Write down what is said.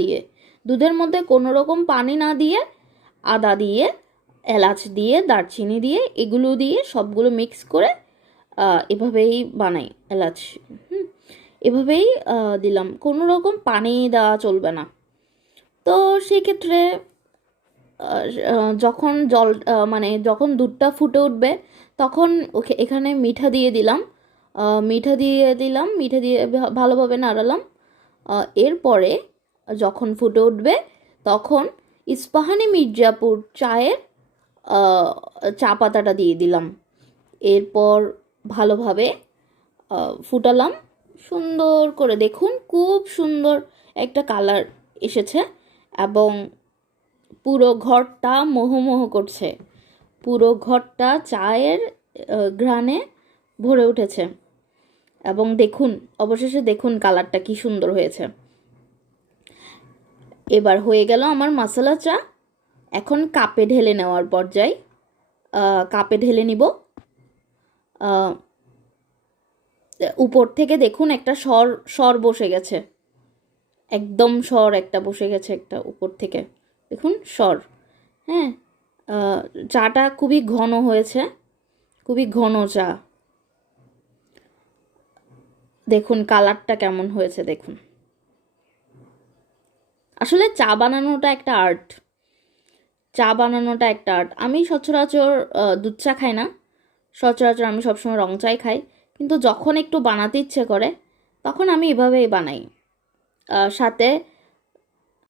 দিয়ে। দুধের মধ্যে কোনো রকম পানি না দিয়ে, আদা দিয়ে, এলাচ দিয়ে, দারচিনি দিয়ে, এগুলো দিয়ে সবগুলো মিক্স করে এভাবেই বানাই এলাচ। হুম, এভাবেই দিলাম। কোনো রকম পানি দেওয়া চলবে না। তো সেক্ষেত্রে যখন জল মানে যখন দুধটা ফুটে উঠবে, তখন ওকে এখানে মিঠা দিয়ে দিলাম। মিঠা দিয়ে দিলাম, মিঠা দিয়ে ভালোভাবে নাড়ালাম। এরপরে যখন ফুটে উঠবে, তখন ইস্পাহানি মির্জাপুর চায়ের চা পাতাটা দিয়ে দিলাম। এরপর ভালোভাবে ফুটালাম। সুন্দর করে দেখুন, খুব সুন্দর একটা কালার এসেছে এবং পুরো ঘরটা মোহমোহ করছে। পুরো ঘরটা চায়ের ঘ্রাণে ভরে উঠেছে। এবং দেখুন, অবশেষে দেখুন কালারটা কি সুন্দর হয়েছে। এবার হয়ে গেল আমার মশলা চা। এখন কাপে ঢেলে নেওয়ার পর্যায়ে কাপে ঢেলে নিব। উপর থেকে দেখুন একটা স্বর স্বর বসে গেছে। একদম স্বর একটা বসে গেছে একটা উপর থেকে। দেখুন স্বর হ্যাঁ চাটা খুবই ঘন হয়েছে, খুবই ঘন চা। দেখুন কালারটা কেমন হয়েছে, দেখুন। আসলে চা বানানোটা একটা আর্ট। চা বানানোটা একটা আর্ট। আমি সচরাচর দুধ চা খাই না। সচরাচর আমি সবসময় রং চাই খাই। কিন্তু যখন একটু বানাতে ইচ্ছে করে, তখন আমি এভাবেই বানাই। সাথে